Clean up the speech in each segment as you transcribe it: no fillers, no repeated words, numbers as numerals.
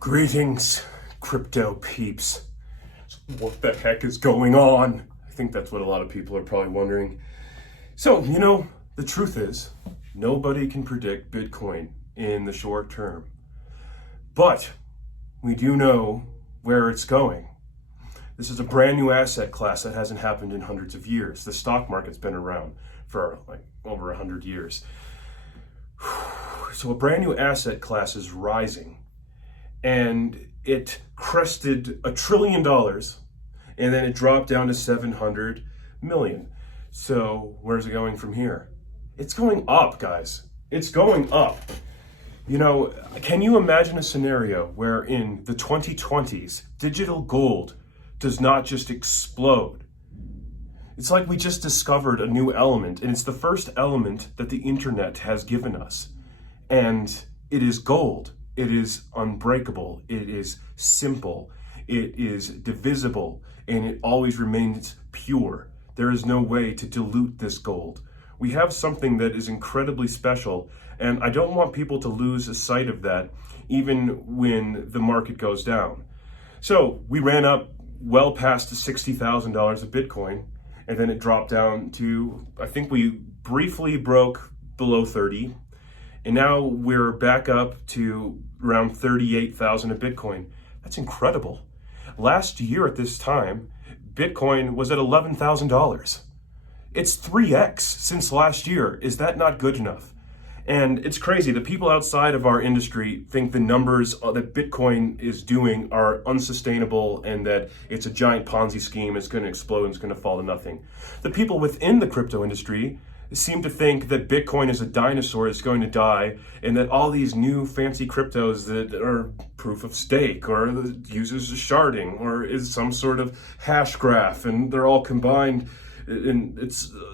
Greetings, crypto peeps. What the heck is going on? I think that's what a lot of people are probably wondering. So, the truth is, nobody can predict Bitcoin in the short term. But we do know where it's going. This is a brand new asset class that hasn't happened in hundreds of years. The stock market's been around for over 100 years. So a brand new asset class is rising. And it crested $1 trillion, and then it dropped down to 700 million. So where's it going from here? It's going up, guys. It's going up. Can you imagine a scenario where in the 2020s, digital gold does not just explode? It's like we just discovered a new element, and it's the first element that the internet has given us. And it is gold. It is unbreakable, it is simple, it is divisible, and it always remains pure. There is no way to dilute this gold. We have something that is incredibly special, and I don't want people to lose sight of that, even when the market goes down. So we ran up well past $60,000 of Bitcoin, and then it dropped down to, I think we briefly broke below 30. And now we're back up to around 38,000 of Bitcoin. That's incredible. Last year at this time, Bitcoin was at $11,000. It's 3x since last year. Is that not good enough? And it's crazy. The people outside of our industry think the numbers that Bitcoin is doing are unsustainable and that it's a giant Ponzi scheme. It's going to explode and it's going to fall to nothing. The people within the crypto industry seem to think that Bitcoin is a dinosaur, it's going to die, and that all these new fancy cryptos that are proof of stake or uses sharding or is some sort of hash graph, and they're all combined, and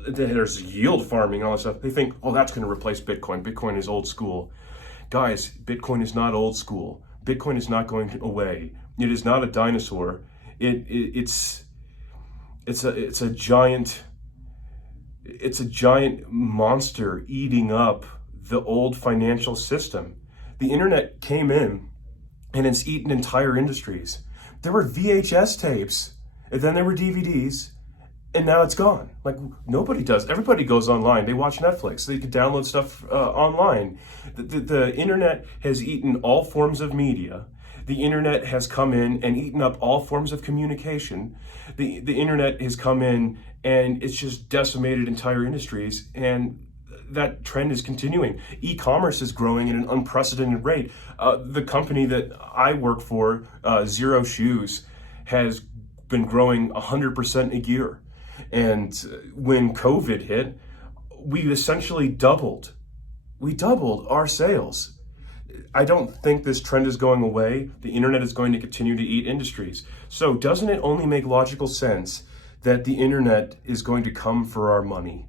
there's yield farming and all that stuff. They think, oh, that's going to replace Bitcoin. Bitcoin is old school. Guys, Bitcoin is not old school. Bitcoin is not going away. It is not a dinosaur. It's a giant. It's a giant monster eating up the old financial system. The internet came in and it's eaten entire industries. There were VHS tapes, and then there were DVDs, and now it's gone. Like, nobody does. Everybody goes online. They watch Netflix. They can download stuff online. The internet has eaten all forms of media. The internet has come in and eaten up all forms of communication. The internet has come in and it's just decimated entire industries, and that trend is continuing. E-commerce is growing at an unprecedented rate. The company that I work for, Zero Shoes, has been growing 100% a year. And when COVID hit, we essentially doubled. We doubled our sales. I don't think this trend is going away. The internet is going to continue to eat industries. So doesn't it only make logical sense that the internet is going to come for our money?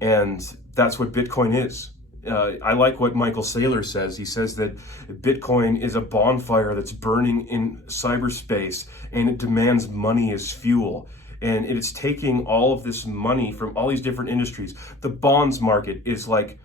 And that's what Bitcoin is. I like what Michael Saylor says. He says that Bitcoin is a bonfire that's burning in cyberspace, and it demands money as fuel. And it is taking all of this money from all these different industries. The bonds market is like,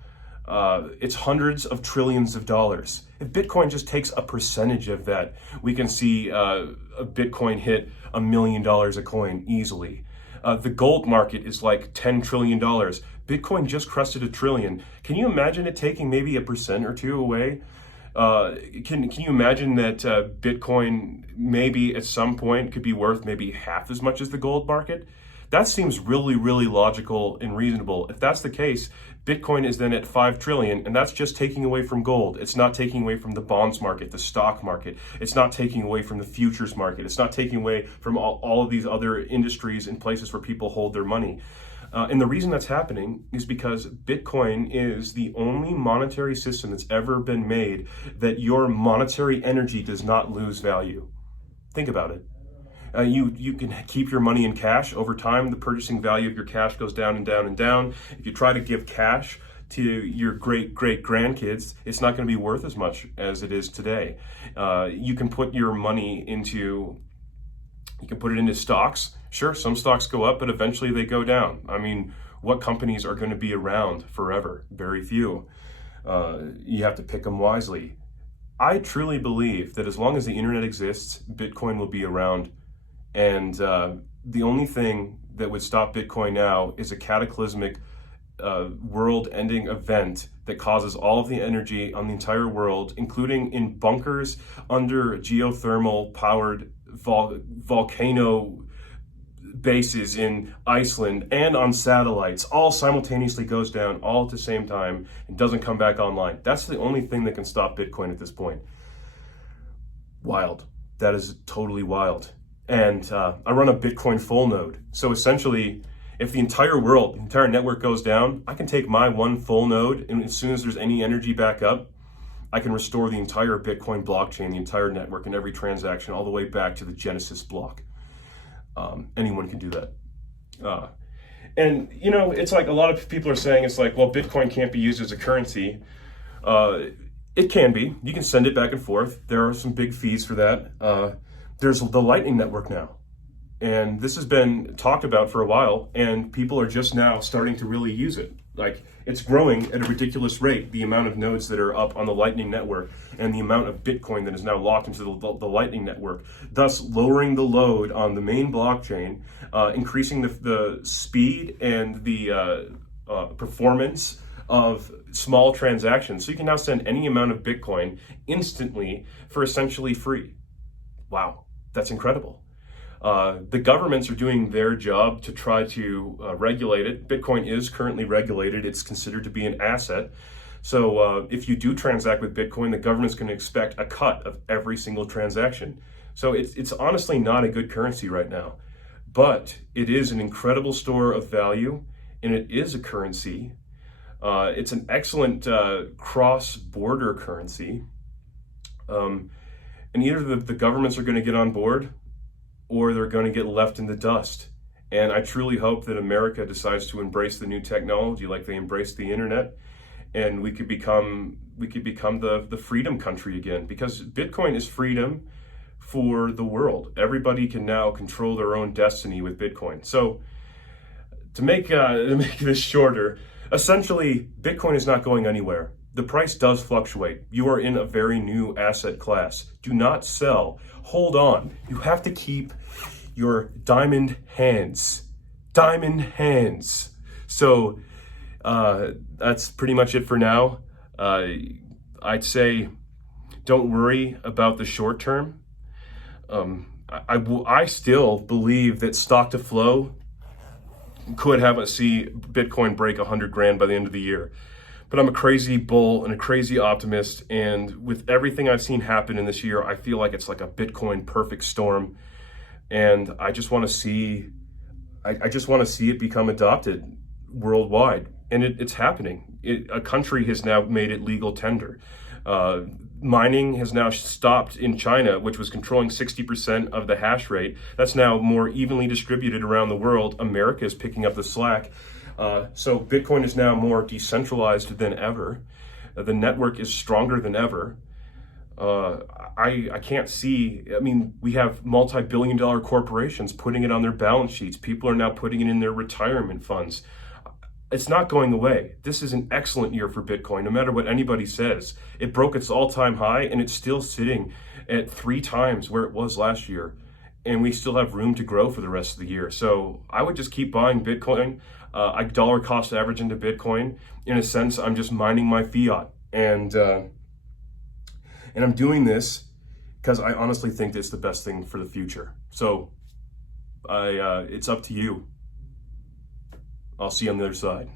it's hundreds of trillions of dollars. If Bitcoin just takes a percentage of that, we can see a Bitcoin hit $1 million a coin easily. The gold market is like $10 trillion. Bitcoin just crested $1 trillion. Can you imagine it taking maybe 1% or 2% away? Can you imagine that Bitcoin maybe at some point could be worth maybe half as much as the gold market? That seems really, really logical and reasonable. If that's the case, Bitcoin is then at 5 trillion, and that's just taking away from gold. It's not taking away from the bonds market, the stock market. It's not taking away from the futures market. It's not taking away from all of these other industries and places where people hold their money. And the reason that's happening is because Bitcoin is the only monetary system that's ever been made that your monetary energy does not lose value. Think about it. You can keep your money in cash. Over time, the purchasing value of your cash goes down and down and down. If you try to give cash to your great-great-grandkids, it's not going to be worth as much as it is today. You can put your money into, you can put it into stocks. Sure, some stocks go up, but eventually they go down. I mean, what companies are going to be around forever? Very few. You have to pick them wisely. I truly believe that as long as the internet exists, Bitcoin will be around. And the only thing that would stop Bitcoin now is a cataclysmic world-ending event that causes all of the energy on the entire world, including in bunkers under geothermal-powered volcano bases in Iceland and on satellites, all simultaneously goes down all at the same time and doesn't come back online. That's the only thing that can stop Bitcoin at this point. Wild. That is totally wild. And I run a Bitcoin full node. So essentially, if the entire world, the entire network goes down, I can take my one full node, and as soon as there's any energy back up, I can restore the entire Bitcoin blockchain, the entire network, and every transaction all the way back to the Genesis block. Anyone can do that. And, you know, it's like a lot of people are saying, it's like, well, Bitcoin can't be used as a currency. It can be. You can send it back and forth. There are some big fees for that. There's the Lightning Network now. And this has been talked about for a while, and people are just now starting to really use it. Like, it's growing at a ridiculous rate, the amount of nodes that are up on the Lightning Network and the amount of Bitcoin that is now locked into the Lightning Network, thus lowering the load on the main blockchain, increasing the speed and the performance of small transactions. So you can now send any amount of Bitcoin instantly for essentially free. Wow, that's incredible. The governments are doing their job to try to regulate it. Bitcoin is currently regulated. It's considered to be an asset. So if you do transact with Bitcoin, the government's going to expect a cut of every single transaction. So it's honestly not a good currency right now. But it is an incredible store of value, and it is a currency. It's an excellent cross-border currency. And either the governments are going to get on board, or they're going to get left in the dust. And I truly hope that America decides to embrace the new technology like they embraced the internet, and we could become the freedom country again, because Bitcoin is freedom for the world. Everybody can now control their own destiny with Bitcoin. So to make this shorter, essentially, Bitcoin is not going anywhere. The price does fluctuate. You are in a very new asset class. Do not sell. Hold on. You have to keep your diamond hands. Diamond hands. So that's pretty much it for now. I'd say don't worry about the short term. I still believe that stock to flow could have us see Bitcoin break 100 grand by the end of the year. But I'm a crazy bull and a crazy optimist, and with everything I've seen happen in this year, I feel like it's like a Bitcoin perfect storm, and I just want to see it become adopted worldwide, and it's happening. A country has now made it legal tender. Mining has now stopped in China, which was controlling 60% of the hash rate. That's now more evenly distributed around the world. America is picking up the slack. So Bitcoin is now more decentralized than ever. The network is stronger than ever. I can't see, I mean, we have multi-billion-dollar corporations putting it on their balance sheets. People are now putting it in their retirement funds. It's not going away. This is an excellent year for Bitcoin, no matter what anybody says. It broke its all-time high, and it's still sitting at 3 times where it was last year. And we still have room to grow for the rest of the year. So I would just keep buying Bitcoin. I dollar cost average into Bitcoin. In a sense, I'm just mining my fiat. And I'm doing this because I honestly think it's the best thing for the future. So it's up to you. I'll see you on the other side.